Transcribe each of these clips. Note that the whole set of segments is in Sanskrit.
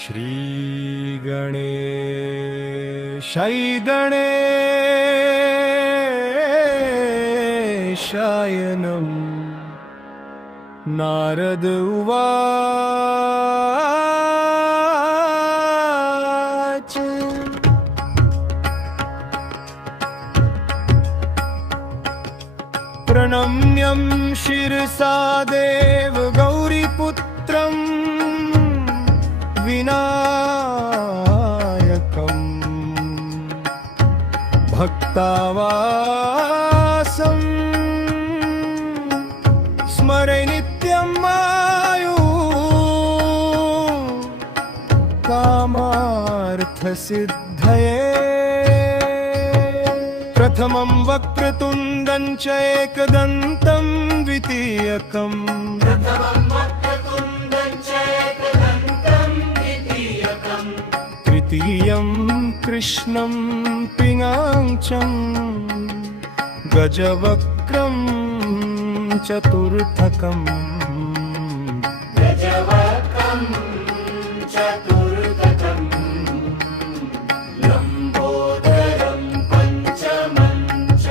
श्री गणेशाय गणेशाय नमः। नारद उवाच प्रणम्यं शिरसा देव गौरीपुत्रं विनायकं भक्तावासं स्मरे नित्यं आयु कामार्थसिद्धये। प्रथमं वक्रतुण्डं च एकदन्तं द्वितीयकम् तृतीयं कृष्णं पिनाकं गजवक्त्रं चतुर्थकम् लम्बोदरं पञ्चमं च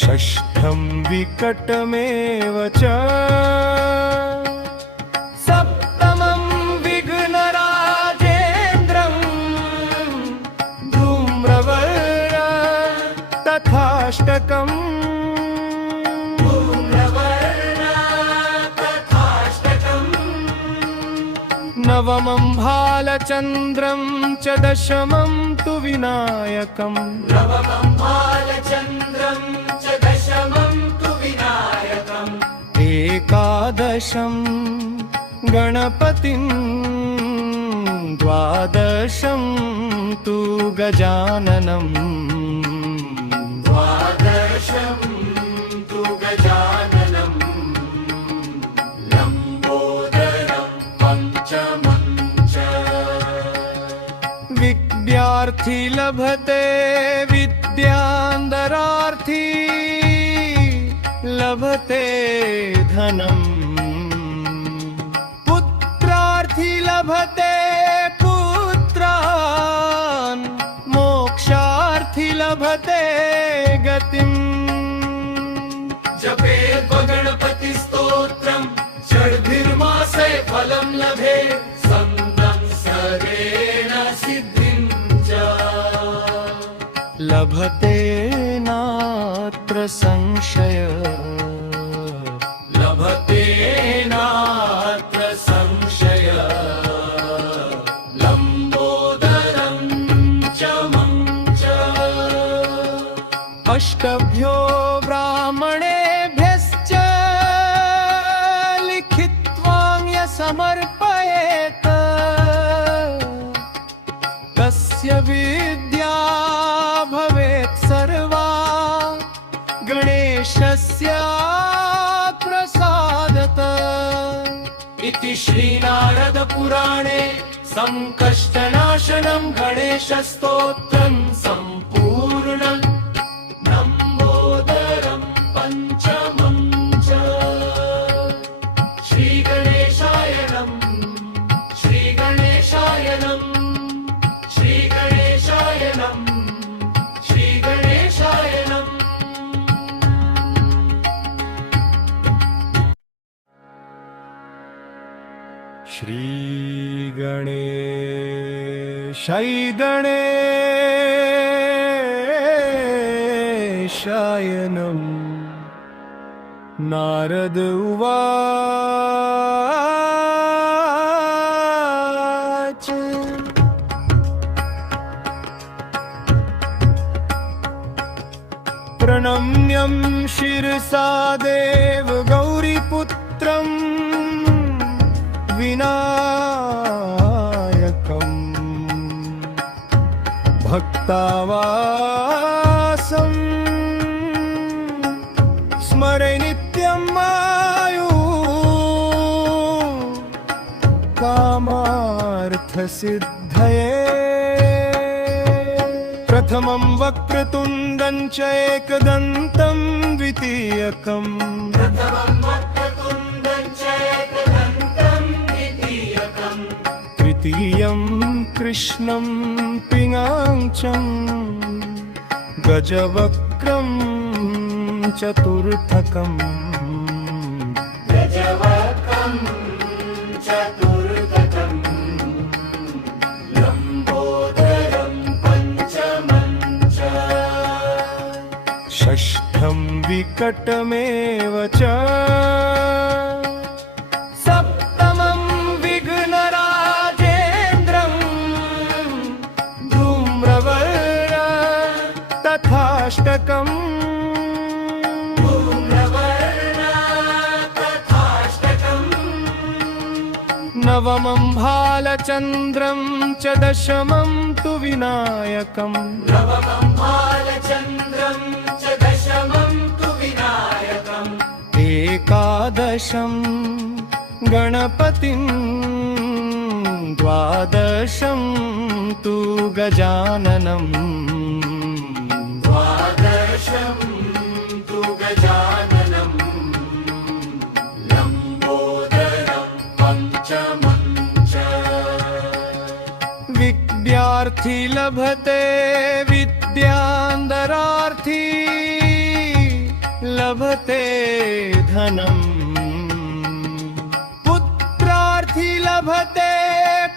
षष्ठं विकटमेव च सप्तमं विघ्नराजेन्द्रं धूम्रवर्ण तथाष्टकम् नवमं भालचन्द्रं च दशमं तु विनायकम् एकादशं गणपतिं द्वादशं तु गजाननम् विद्यार्थी लभते विद्यान्दरार्थी लभते धनम् पुत्रार्थी लभते पुत्रान् मोक्षार्थी लभते गतिम्। जपेत् गणपति स्तोत्रम् षड्भिर्मासे फलं लभे संवत्सरेण सिद्धिं च लभते नात्र संशय लभते नात्र संशय लम्बोदरं चमं च अष्टभ्यो ब्राह्मणेभ्यश्च लिखित्वा समर्पयेत् तस्य विद्या भवेत् सर्वा गणेशस्य प्रसादतः। इति श्रीनारद पुराणे संकष्टनाशनं गणेशस्तोत्रं सम्पूर्णम्। लम्बोदरं पञ्चमं च श्रीगणेशाय नमः। श्रीगणेशाय नमः। श्रीगणेशाय नमः। श्रीगणेशाय नमः। श्रीगणेशाय गणेशाय नमः। नारद उवाच प्रणम्यं शिरसा देव गौरीपुत्रं विनायकं भक्तावासं स्मरे नित्यं आयु कामार्थसिद्धये। प्रथमं वक्रतुण्डं च एकदन्तं द्वितीयकम् प्रथमं वक्रतुण्डं च एकदन्तं द्वितीयकम् तृतीयं कृष्णं पिङाक्षं गजवक्त्रं चतुर्थकम् लम्बोदरं पञ्चमं च षष्ठं विकटमेव च सप्तमं विघ्नराजेन्द्रं धूम्रवर्ण तथाष्टकम् नवमं भालचन्द्रं च दशमं तु विनायकम् एकादशं गणपतिं द्वादशं तु गजाननम् विद्यार्थी लभते विद्यान्दरार्थी लभते धनम् पुत्रार्थी लभते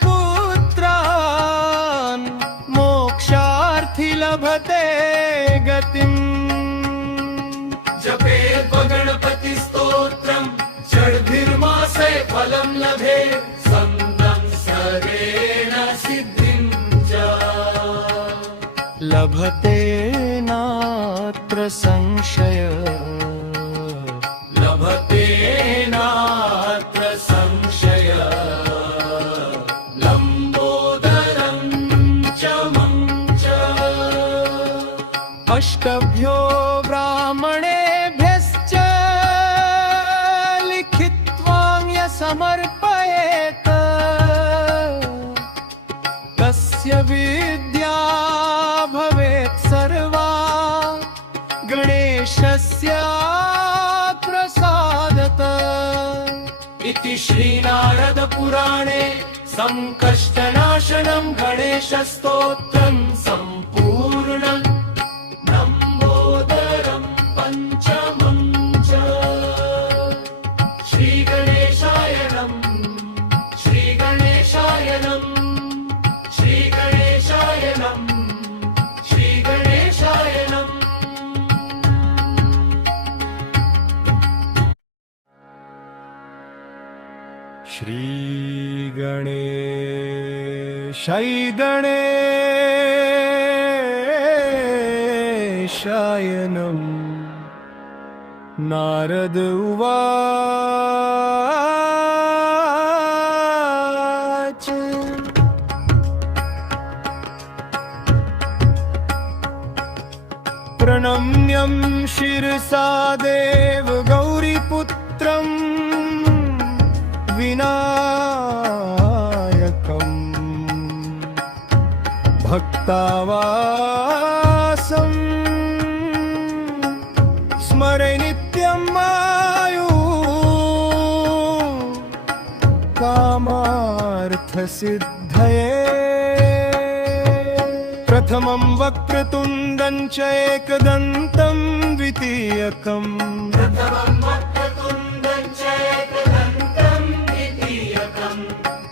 पुत्रान् मोक्षार्थी लभते गतिम् जपेत् गणपति स्तोत्रम् षड्भिर्मासे फलं लभे संवत्सरेण सिद्धिं च लभते नात्र संशय लभते नात्र संशय लम्बोदरं च मं च अष्टभ्यो ब्राह्मणेभ्यश्च लिखित्वा समर्पयेत् तस्य विद्या भवेत् सर्वा गणेशस्य प्रसादत इति श्रीनारद पुराणे संकष्टनाशनं गणेशस्तोत्रं सम्पूर्णम् लम्बोदरं पञ्चमं च श्रीगणेशाय नमः श्रीगणेशाय नमः श्रीगणेशाय नमः श्रीगणेशाय नमः श्रीगणेशाय गणेशाय नमः नारद उवाच प्रणम्यं शिरसा देव गौरीपुत्रं विनायकम् भक्तावासम् स्मरे नित्यं आयु कामार्थसिद्धये प्रथमं वक्रतुण्डं च एकदन्तं द्वितीयकम्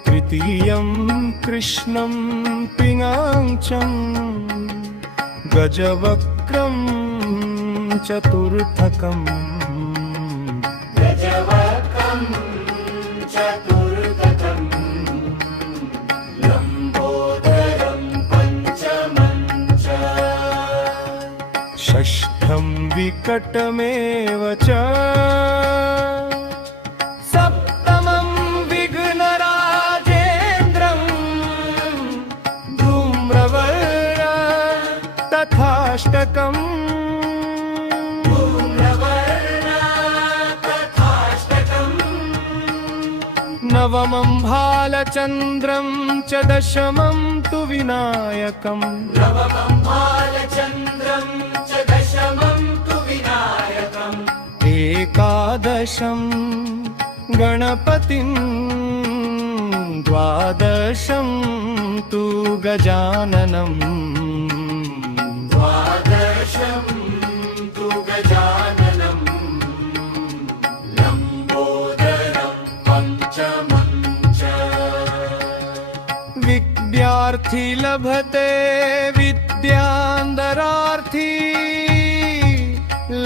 तृतीयं कृष्णं पिङाक्षं गजवक्त्रं चतुर्थकम् लम्बोदरं पञ्चमं च षष्ठं विकटमेव च सप्तमं विघ्नराजेन्द्रं धूम्रवर्ण तथाष्टकम् नवमं भालचन्द्रं च दशमं तु विनायकम् एकादशं गणपतिं द्वादशं तु गजाननम् द्वादशं तु गजाननम् लम्बोदरं पञ्चमं च विद्यार्थी लभते विद्यान्दरार्थी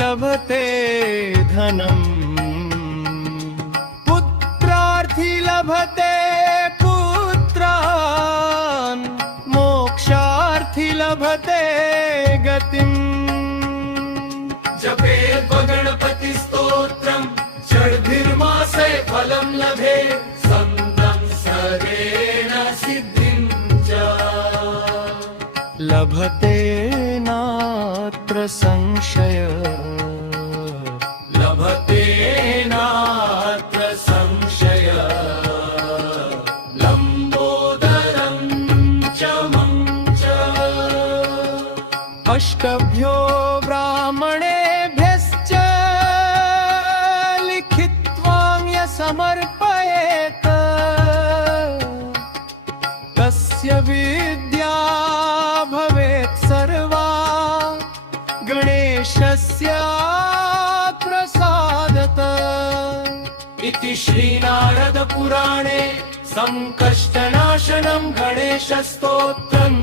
लभते धनम् पुत्रार्थी लभते पुत्रान् मोक्षार्थी लभते गतिम् जपेत् गणपति स्तोत्रं षड्भिर्मासे फलं लभे सन्तं सरेण सिद्धिं च लभते नात्र संशय लभते नात्र संशय लम्बोदरं च मं च अष्टभ्यो ब्राह्मणेभ्यश्च लिखित्वान्य समर्पयेत् तस्य विद्या भवेत् सर्वा गणेशस्य प्रसादत इति श्रीनारद पुराणे संकष्टनाशनं गणेशस्तोत्रं